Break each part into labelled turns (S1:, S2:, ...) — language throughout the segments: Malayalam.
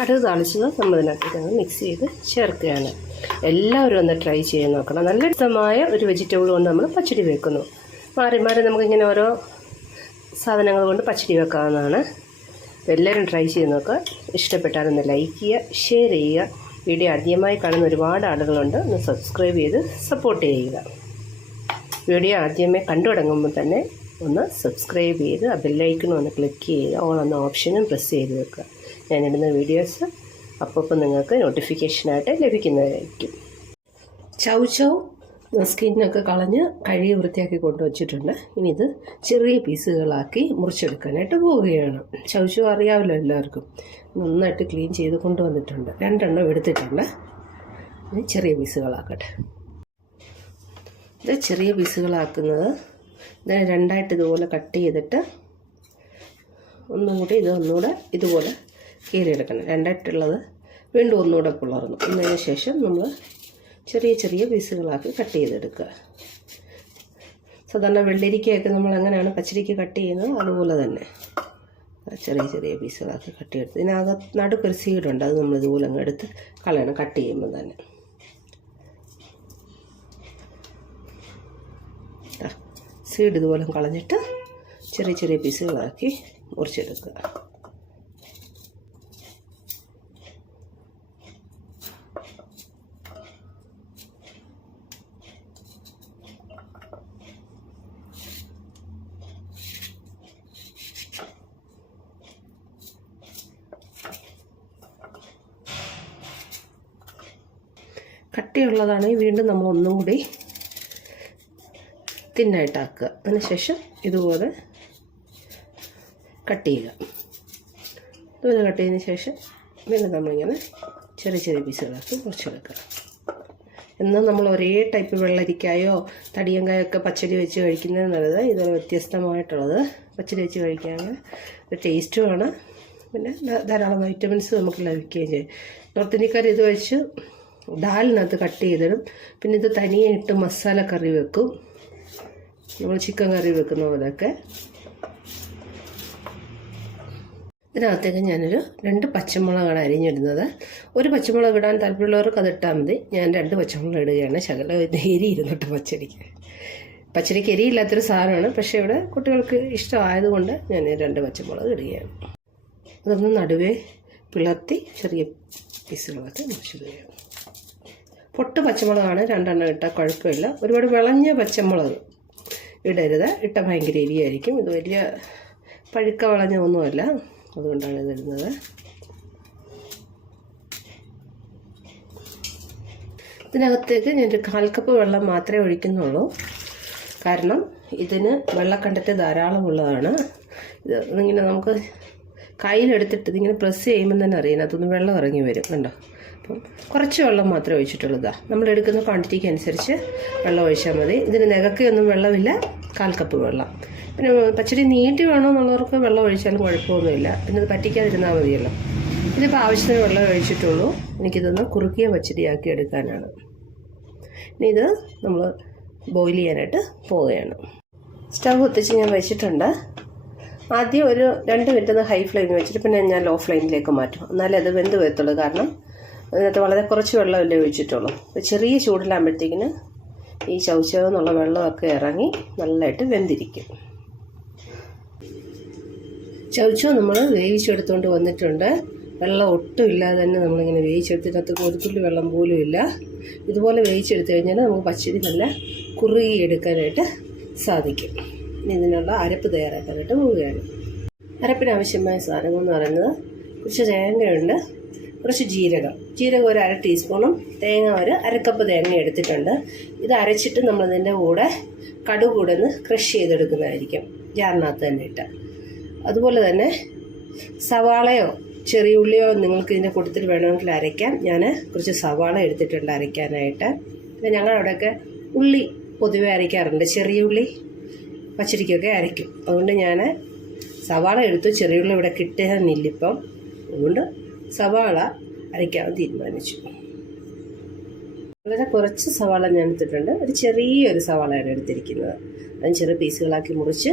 S1: കടുക് താളിച്ചത് നമ്മൾ ഇതിനകത്തേക്ക് മിക്സ് ചെയ്ത് ചേർക്കുകയാണ്. എല്ലാവരും ഒന്ന് ട്രൈ ചെയ്ത് നോക്കണം. നല്ല ഇഷ്ടമായ ഒരു വെജിറ്റബിൾ കൊണ്ട് നമ്മൾ പച്ചടി വെക്കുന്നു. മാറി മാറി നമുക്കിങ്ങനെ ഓരോ സാധനങ്ങൾ കൊണ്ട് പച്ചടി വെക്കാവുന്നതാണ്. എല്ലാവരും ട്രൈ ചെയ്ത് നോക്കുക. ഇഷ്ടപ്പെട്ടാലൊന്ന് ലൈക്ക് ചെയ്യുക ഷെയർ ചെയ്യുക. വീഡിയോ ആദ്യമായി കാണുന്ന ഒരുപാട് ആളുകളുണ്ട്. ഒന്ന് സബ്സ്ക്രൈബ് ചെയ്ത് സപ്പോർട്ട് ചെയ്യുക. വീഡിയോ ആദ്യമേ കണ്ടു തുടങ്ങുമ്പോൾ തന്നെ ഒന്ന് സബ്സ്ക്രൈബ് ചെയ്ത് ആ ബെല്ലൈക്കണം ഒന്ന് ക്ലിക്ക് ചെയ്യുക. ഓൾ എന്ന ഓപ്ഷനും പ്രസ് ചെയ്ത് വെക്കുക. ഞാനിടുന്ന വീഡിയോസ് അപ്പോൾ നിങ്ങൾക്ക് നോട്ടിഫിക്കേഷനായിട്ട് ലഭിക്കുന്നതായിരിക്കും. ചൗ ചൗ സ്കിന്നൊക്കെ കളഞ്ഞ് കഴുകി വൃത്തിയാക്കി കൊണ്ടുവച്ചിട്ടുണ്ട്. ഇനി ഇത് ചെറിയ പീസുകളാക്കി മുറിച്ചെടുക്കാനായിട്ട് പോവുകയാണ്. ചൗച്ചു അറിയാമല്ലോ എല്ലാവർക്കും. നന്നായിട്ട് ക്ലീൻ ചെയ്ത് കൊണ്ടുവന്നിട്ടുണ്ട്. രണ്ടെണ്ണം എടുത്തിട്ടുണ്ട്. ഇനി ചെറിയ പീസുകളാക്കട്ടെ. ഇത് ചെറിയ പീസുകളാക്കുന്നത്. ഇതിനെ രണ്ടായിട്ട് ഇതുപോലെ കട്ട് ചെയ്തിട്ട് ഒന്നും കൂടി ഇത് ഒന്നുകൂടെ ഇതുപോലെ കീറിയെടുക്കണം. രണ്ടായിട്ടുള്ളത് വീണ്ടും ഒന്നുകൂടെ പിളർന്നു. എന്നതിന് ശേഷം നമ്മൾ ചെറിയ ചെറിയ പീസുകളാക്കി കട്ട് ചെയ്തെടുക്കുക. സാധാരണ വെള്ളരിക്കയൊക്കെ നമ്മൾ എങ്ങനെയാണ് പച്ചരിക്ക് കട്ട് ചെയ്യുന്നത്? അതുപോലെ തന്നെ ചെറിയ ചെറിയ പീസുകളാക്കി കട്ട് ചെയ്തെടുത്ത് ഇതിനകത്ത് നടുക്കൊരു സീഡുണ്ട് അത് നമ്മൾ ഇതുപോലെ അങ്ങ് എടുത്ത് കളയണം കട്ട് ചെയ്യുമ്പോൾ തന്നെ. സീഡ് ഇതുപോലെ കളഞ്ഞിട്ട് ചെറിയ ചെറിയ പീസുകളാക്കി മുറിച്ചെടുക്കുക. കട്ടിയുള്ളതാണെങ്കിൽ വീണ്ടും നമ്മൾ ഒന്നും കൂടി തിന്നായിട്ടാക്കുക. അതിനുശേഷം ഇതുപോലെ കട്ട് ചെയ്യുക. ഇതുപോലെ കട്ട് ചെയ്തതിന് ശേഷം വീണ്ടും നമ്മളിങ്ങനെ ചെറിയ ചെറിയ പീസുകളാക്കി മുറിച്ചെടുക്കുക എന്നാൽ നമ്മൾ ഒരേ ടൈപ്പ് വെള്ളരിക്കായോ തടിയങ്കായോ ഒക്കെ പച്ചടി വെച്ച് കഴിക്കുന്നത് നല്ലത്. ഇത് വ്യത്യസ്തമായിട്ടുള്ളത് പച്ചടി വെച്ച് ഒരു ടേസ്റ്റുമാണ് പിന്നെ ധാരാളം വൈറ്റമിൻസ് നമുക്ക് ലഭിക്കുകയും ചെയ്യും. നോർത്ത് ഇന്ത്യക്കാർ ഇത് വെച്ച് ദാലിനകത്ത് കട്ട് ചെയ്തിടും. പിന്നെ ഇത് തനിയെ ഇട്ട് മസാല കറി വെക്കും. നമ്മൾ ചിക്കൻ കറി വെക്കുന്ന പോലെയൊക്കെ. ഇതിനകത്തേക്ക് ഞാനൊരു രണ്ട് പച്ചമുളകാണ് അരിഞ്ഞിടുന്നത്. ഒരു പച്ചമുളക് ഇടാൻ താല്പര്യമുള്ളവർക്ക് അത് ഇട്ടാൽ മതി. ഞാൻ രണ്ട് പച്ചമുളക് ഇടുകയാണ്. ശകല എരി ഇരുന്നിട്ട് പച്ചടിക്ക്. പച്ചടിക്ക് എരിയില്ലാത്തൊരു സാധനമാണ്. പക്ഷേ ഇവിടെ കുട്ടികൾക്ക് ഇഷ്ടമായതുകൊണ്ട് ഞാൻ രണ്ട് പച്ചമുളക് ഇടുകയാണ്. അതൊന്ന് നടുവേ പിളർത്തി ചെറിയ പീസുകളൊക്കെ മുറിച്ചിടുകയാണ് പൊട്ട് പച്ചമുളകാണ് രണ്ടെണ്ണം ഇട്ടാൽ കുഴപ്പമില്ല. ഒരുപാട് വിളഞ്ഞ പച്ചമുളക് ഇടരുത്. ഇട്ട ഭയങ്കര എരിയായിരിക്കും. ഇത് വലിയ പഴുക്ക വളഞ്ഞ ഒന്നുമല്ല അതുകൊണ്ടാണ് ഇതിടുന്നത് ഇതിനകത്തേക്ക് ഞാനൊരു കാൽ കപ്പ് വെള്ളം മാത്രമേ ഒഴിക്കുന്നുള്ളൂ. കാരണം ഇതിന് വെള്ളക്കണ്ടറ്റ് ധാരാളമുള്ളതാണ്. ഇത് ഇങ്ങനെ നമുക്ക് കയ്യിലെടുത്തിട്ട് ഇതിങ്ങനെ പ്രസ് ചെയ്യുമ്പോൾ തന്നെ അറിയാം അതൊന്ന് വെള്ളം ഇറങ്ങി വരും. കണ്ടോ? അപ്പം കുറച്ച് വെള്ളം മാത്രമേ ഒഴിച്ചിട്ടുള്ളതാ നമ്മൾ എടുക്കുന്ന ക്വാണ്ടിറ്റിക്ക് അനുസരിച്ച് വെള്ളം ഒഴിച്ചാൽ മതി. ഇതിന് നികക്കൊന്നും വെള്ളമില്ല കാൽ കപ്പ് വെള്ളം. പിന്നെ പച്ചടി നീട്ടി വേണമെന്നുള്ളവർക്ക് വെള്ളം ഒഴിച്ചാലും കുഴപ്പമൊന്നുമില്ല. പിന്നെ ഇത് പറ്റിക്കാതിരുന്നാൽ മതിയല്ലോ. ഇതിപ്പോൾ ആവശ്യത്തിന് വെള്ളം ഒഴിച്ചിട്ടുള്ളൂ. എനിക്കിതൊന്ന് കുറുക്കിയ പച്ചടിയാക്കി എടുക്കാനാണ്. ഇനി ഇത് നമ്മൾ ബോയിൽ ചെയ്യാനായിട്ട് പോവുകയാണ്. സ്റ്റവ് ഒത്തിച്ച് ഞാൻ വെച്ചിട്ടുണ്ട്. ആദ്യം ഒരു രണ്ട് മിനിറ്റ് ഒന്ന് ഹൈ ഫ്ലെയിമിൽ വെച്ചിട്ട് പിന്നെ ഞാൻ ലോ ഫ്ലെയിമിലേക്ക് മാറ്റും. എന്നാലേ അത് വെന്ത് വരത്തുള്ളൂ. കാരണം അതിനകത്ത് വളരെ കുറച്ച് വെള്ളമല്ലേ ഒഴിച്ചിട്ടുള്ളൂ. അപ്പോൾ ചെറിയ ചൂടിലാകുമ്പോഴത്തേക്കിന് ഈ ചൗച്ചവ് എന്നുള്ള വെള്ളമൊക്കെ ഇറങ്ങി നല്ലതായിട്ട് വെന്തിരിക്കും. ചൗച്ചോ നമ്മൾ വേവിച്ചെടുത്തുകൊണ്ട് വന്നിട്ടുണ്ട്. വെള്ളം ഒട്ടും ഇല്ലാതെ തന്നെ നമ്മളിങ്ങനെ വേവിച്ചെടുത്തിനകത്ത് ഒരു തുള്ളി വെള്ളം പോലും ഇല്ല. ഇതുപോലെ വേവിച്ചെടുത്ത് കഴിഞ്ഞാൽ നമുക്ക് പച്ചരി നല്ല കുറുകി എടുക്കാനായിട്ട് സാധിക്കും ഇതിനുള്ള അരപ്പ് തയ്യാറാക്കാനായിട്ട് പോവുകയാണ്. അരപ്പിന് ആവശ്യമായ സാധനങ്ങൾ എന്ന് പറയുന്നത് കുറച്ച് തേങ്ങയുണ്ട്. കുറച്ച് ജീരകം. ജീരകം ഒരു അര ടീസ്പൂണും തേങ്ങ ഒരു അരക്കപ്പ് തേങ്ങ എടുത്തിട്ടുണ്ട്. ഇത് അരച്ചിട്ട് നമ്മളിതിന്റെ കൂടെ കടുക് കൂടെ ഒന്ന് ക്രഷ് ചെയ്തെടുക്കുന്നതായിരിക്കും. ജാറിനകത്ത് തന്നെ ഇട്ട്. അതുപോലെ തന്നെ സവാളയോ ചെറിയ ഉള്ളിയോ നിങ്ങൾക്ക് ഇതിന്റെ കൂട്ടത്തിൽ വേണമെങ്കിൽ അരയ്ക്കാം. ഞാൻ കുറച്ച് സവാള എടുത്തിട്ടുണ്ട് അരയ്ക്കാനായിട്ട്. പിന്നെ ഞങ്ങളവിടെയൊക്കെ ഉള്ളി പൊതുവെ അരയ്ക്കാറുണ്ട്. ചെറിയ ഉള്ളി പച്ചരിക്കൊക്കെ അരയ്ക്കും. അതുകൊണ്ട് ഞാൻ സവാള എടുത്തു. ചെറിയ ഉള്ളി ഇവിടെ കിട്ടാനില്ലിപ്പം അതുകൊണ്ട് സവാള അരയ്ക്കാൻ തീരുമാനിച്ചു. വളരെ കുറച്ച് സവാള ഞാൻ എടുത്തിട്ടുണ്ട്. ഒരു ചെറിയൊരു സവാളയാണ് എടുത്തിരിക്കുന്നത്. അതിന് ചെറിയ പീസുകളാക്കി മുറിച്ച്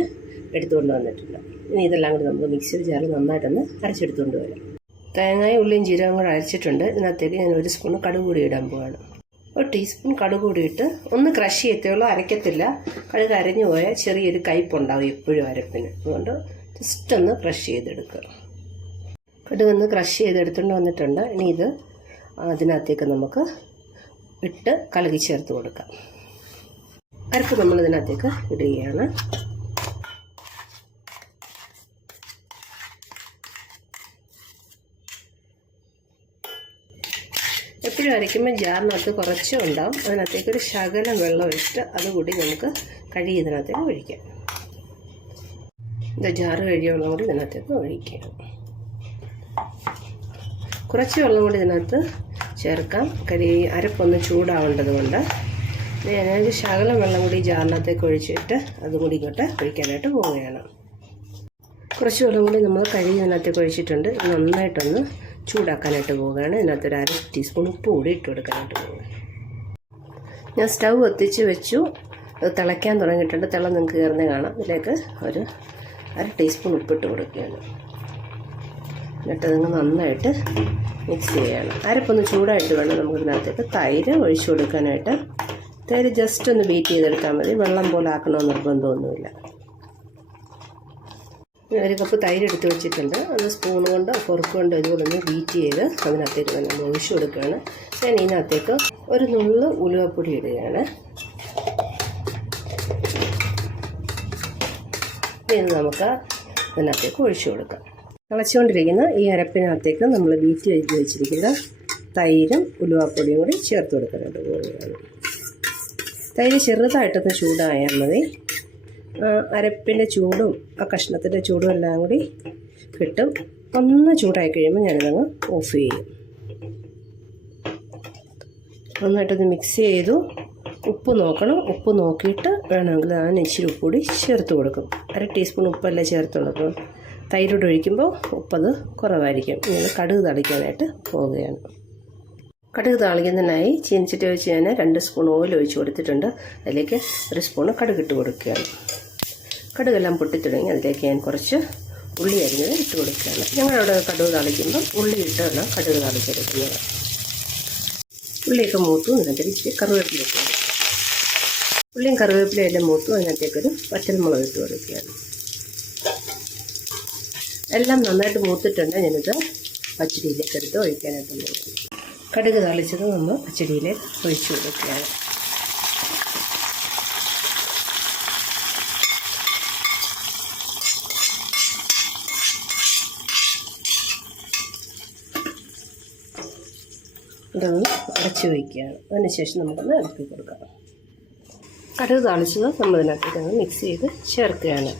S1: എടുത്തുകൊണ്ട് വന്നിട്ടുണ്ട്. ഇനി ഇതെല്ലാം കൂടി നമുക്ക് മിക്സിയിൽ ചേർന്ന് നന്നായിട്ടൊന്ന് അരച്ചെടുത്തുകൊണ്ട് വരാം. തേങ്ങയും ഉള്ളിയും ജീരകം കൂടെ അരച്ചിട്ടുണ്ട്. ഇതിനകത്തേക്ക് ഞാൻ ഒരു സ്പൂൺ കടുക് കൂടി ഇടാൻ പോവാണ്. ഒരു ടീസ്പൂൺ കടുക് കൂടി ഇട്ട് ഒന്ന് ക്രഷ് ചെയ്യത്തേയുള്ളൂ അരയ്ക്കത്തില്ല. കടുക് അരഞ്ഞു പോയാൽ ചെറിയൊരു കയ്പുണ്ടാവും എപ്പോഴും അരപ്പിന്. അതുകൊണ്ട് ജസ്റ്റ് ഒന്ന് ക്രഷ് ചെയ്തെടുക്കുക. കടുക് ഒന്ന് ക്രഷ് ചെയ്തെടുത്തുകൊണ്ട് വന്നിട്ടുണ്ട്. ഇനി ഇത് അതിനകത്തേക്ക് നമുക്ക് ഇട്ട് കലകി ചേർത്ത് കൊടുക്കാം. അരപ്പ് നമ്മൾ ഇതിനകത്തേക്ക് ഇടുകയാണ്. എപ്പോഴും അരയ്ക്കുമ്പോൾ ജാറിനകത്ത് കുറച്ച് ഉണ്ടാവും. അതിനകത്തേക്ക് ഒരു ശകലം വെള്ളം ഇട്ട് അതുകൂടി നമുക്ക് കഴുകി ഇതിനകത്തേക്ക് ഒഴിക്കാം. ഇത് ജാറ് കഴുകിയ വെള്ളം കൂടി ഇതിനകത്തേക്ക് ഒഴിക്കാം. കുറച്ച് വെള്ളം കൂടി ഇതിനകത്ത് ചേർക്കാം. കരി അരപ്പൊന്ന് ചൂടാവേണ്ടത് കൊണ്ട്. ഞാനൊരു ശകലം വെള്ളം കൂടി ജാറിനകത്തേക്ക് ഒഴിച്ചിട്ട് അതും കൂടി ഇങ്ങോട്ട് ഒഴിക്കാനായിട്ട് പോവുകയാണ്. കുറച്ച് വെള്ളം കൂടി നമ്മൾ കഴുകി ഇതിനകത്തേക്ക് ഒഴിച്ചിട്ടുണ്ട്. നന്നായിട്ടൊന്ന് ചൂടാക്കാനായിട്ട് പോവുകയാണ്. ഇതിനകത്ത് ഒരു അര ടീസ്പൂൺ ഉപ്പ് കൂടി ഇട്ട് കൊടുക്കാനായിട്ട് പോവുകയാണ്. ഞാൻ സ്റ്റൗ കത്തിച്ച് വെച്ചു. തിളയ്ക്കാൻ തുടങ്ങിയിട്ടുണ്ട്. തിള നിങ്ങൾക്ക് കയറുന്ന കാണാം. ഇതിലേക്ക് ഒരു അര ടീസ്പൂൺ ഉപ്പിട്ട് കൊടുക്കുകയാണ്. എന്നിട്ട് നിങ്ങൾ നന്നായിട്ട് മിക്സ് ചെയ്യണം. അരപ്പൊന്ന് ചൂടായിട്ട് വേണം നമുക്ക് ഇതിനകത്തേക്ക് തൈര് ഒഴിച്ചു കൊടുക്കാനായിട്ട്. തൈര് ജസ്റ്റ് ഒന്ന് ബീറ്റ് ചെയ്തെടുത്താൽ മതി. വെള്ളം പോലെ ആക്കണമെന്ന് നിർബന്ധമൊന്നുമില്ല. ഒരു കപ്പ് തൈര് എടുത്ത് വെച്ചിട്ടുണ്ട്. അത് സ്പൂൺ കൊണ്ടോ ഫോർക്ക് കൊണ്ടോ ഇതുപോലെ ഒന്ന് ബീറ്റ് ചെയ്ത് അതിനകത്തേക്ക് നമ്മൾ ഒഴിച്ചു കൊടുക്കുകയാണ്. ഞാൻ ഇതിനകത്തേക്ക് ഒരു നുള്ള് ഉലുവപ്പൊടി ഇടുകയാണ്. ഇത് നമുക്ക് അതിനകത്തേക്ക് ഒഴിച്ചു കൊടുക്കാം. തിളച്ചുകൊണ്ടിരിക്കുന്ന ഈ അരപ്പിനകത്തേക്ക് നമ്മൾ ബീറ്റ് ചെയ്ത് വെച്ചിരിക്കുന്ന തൈരും ഉലുവാപ്പൊടിയും കൂടി ചേർത്ത് കൊടുക്കാനായിട്ട് പോവുകയാണ് തൈര് ചെറുതായിട്ടൊന്ന് ചൂടായാൽ മതി. അരപ്പിന്റെ ചൂടും ആ കഷ്ണത്തിന്റെ ചൂടും എല്ലാം കൂടി കിട്ടും. ഒന്ന് ചൂടായി കഴിയുമ്പോൾ ഞാനിതങ്ങ് ഓഫ് ചെയ്യും. നന്നായിട്ടൊന്ന് മിക്സ് ചെയ്തു. ഉപ്പ് നോക്കണം. ഉപ്പ് നോക്കിയിട്ട് വേണമെങ്കിൽ ഞാൻ ഇച്ചിരി ഉപ്പ് കൂടി ചേർത്ത് കൊടുക്കും. അര ടീസ്പൂൺ ഉപ്പല്ലേ ചേർത്തുള്ളൂ അപ്പോൾ തൈരോട് ഒഴിക്കുമ്പോൾ ഉപ്പത് കുറവായിരിക്കും. ഇങ്ങനെ കടുക് തളിക്കാനായിട്ട് പോവുകയാണ്. കടുക് താളിക്കുന്നതിനായി ചീനിച്ചിട്ട് വെച്ച് ഞാൻ രണ്ട് സ്പൂൺ ഓയിൽ ഒഴിച്ച് കൊടുത്തിട്ടുണ്ട്. അതിലേക്ക് ഒരു സ്പൂൺ കടുക് ഇട്ട് കൊടുക്കുകയാണ്. കടുകെല്ലാം പൊട്ടിത്തുടങ്ങി അതിലേക്ക് ഞാൻ കുറച്ച് ഉള്ളി അരിഞ്ഞത് ഇട്ട് കൊടുക്കുകയാണ്. ഞങ്ങളവിടെ കടുക് താളിക്കുമ്പോൾ ഉള്ളി ഇട്ടാണ് കടുക് താളിച്ചെടുക്കുന്നത്. ഉള്ളിയൊക്കെ മൂത്തു അതിനകത്തേക്ക് കറിവേപ്പില ഇട്ട് ഉള്ളിയും കറിവേപ്പിലയെല്ലാം മൂത്തു അതിനകത്തേക്കൊരു പച്ചമുളക് ഇട്ട് കൊടുക്കുകയാണ്. എല്ലാം നന്നായിട്ട് മൂത്തിട്ടുണ്ട്. ഞാനിത് പച്ചടിയിലേക്ക് എടുത്ത് ഒഴിക്കാനായിട്ട് നോക്കും കടുക് തളിച്ചത് നമ്മൾ പച്ചടിയിലേക്ക് ഒഴിച്ചു കൊടുക്കുകയാണ്. ഇതൊന്ന് അടച്ചു വയ്ക്കുകയാണ് അതിനുശേഷം നമുക്കൊന്ന് ഇളക്കി കൊടുക്കാം. കടുക് താളിച്ചത് നമ്മൾ ഇതിനകത്തേക്ക് മിക്സ് ചെയ്ത് ചേർക്കുകയാണ്.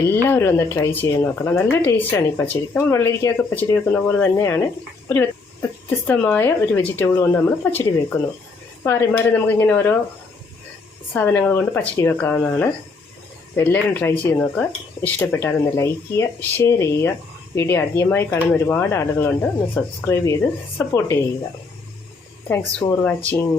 S1: എല്ലാവരും ഒന്ന് ട്രൈ ചെയ്ത് നോക്കണം. നല്ല ടേസ്റ്റാണ് ഈ പച്ചടി നമ്മൾ വെള്ളരിക്കയൊക്കെ പച്ചടി വെക്കുന്ന പോലെ തന്നെയാണ്. ഒരു വ്യത്യസ്തമായ ഒരു വെജിറ്റബിൾ കൊണ്ട് നമ്മൾ പച്ചടി വെക്കുന്നു. മാറി മാറി നമുക്കിങ്ങനെ ഓരോ സാധനങ്ങൾ കൊണ്ട് പച്ചടി വെക്കാവുന്നതാണ്. എല്ലാവരും ട്രൈ ചെയ്ത് നോക്കുക. ഇഷ്ടപ്പെട്ടാലൊന്ന് ലൈക്ക് ചെയ്യുക ഷെയർ ചെയ്യുക. വീഡിയോ ആദ്യമായി കാണുന്ന ഒരുപാട് ആളുകളുണ്ട്. ഒന്ന് സബ്സ്ക്രൈബ് ചെയ്ത് സപ്പോർട്ട് ചെയ്യുക. Thanks for watching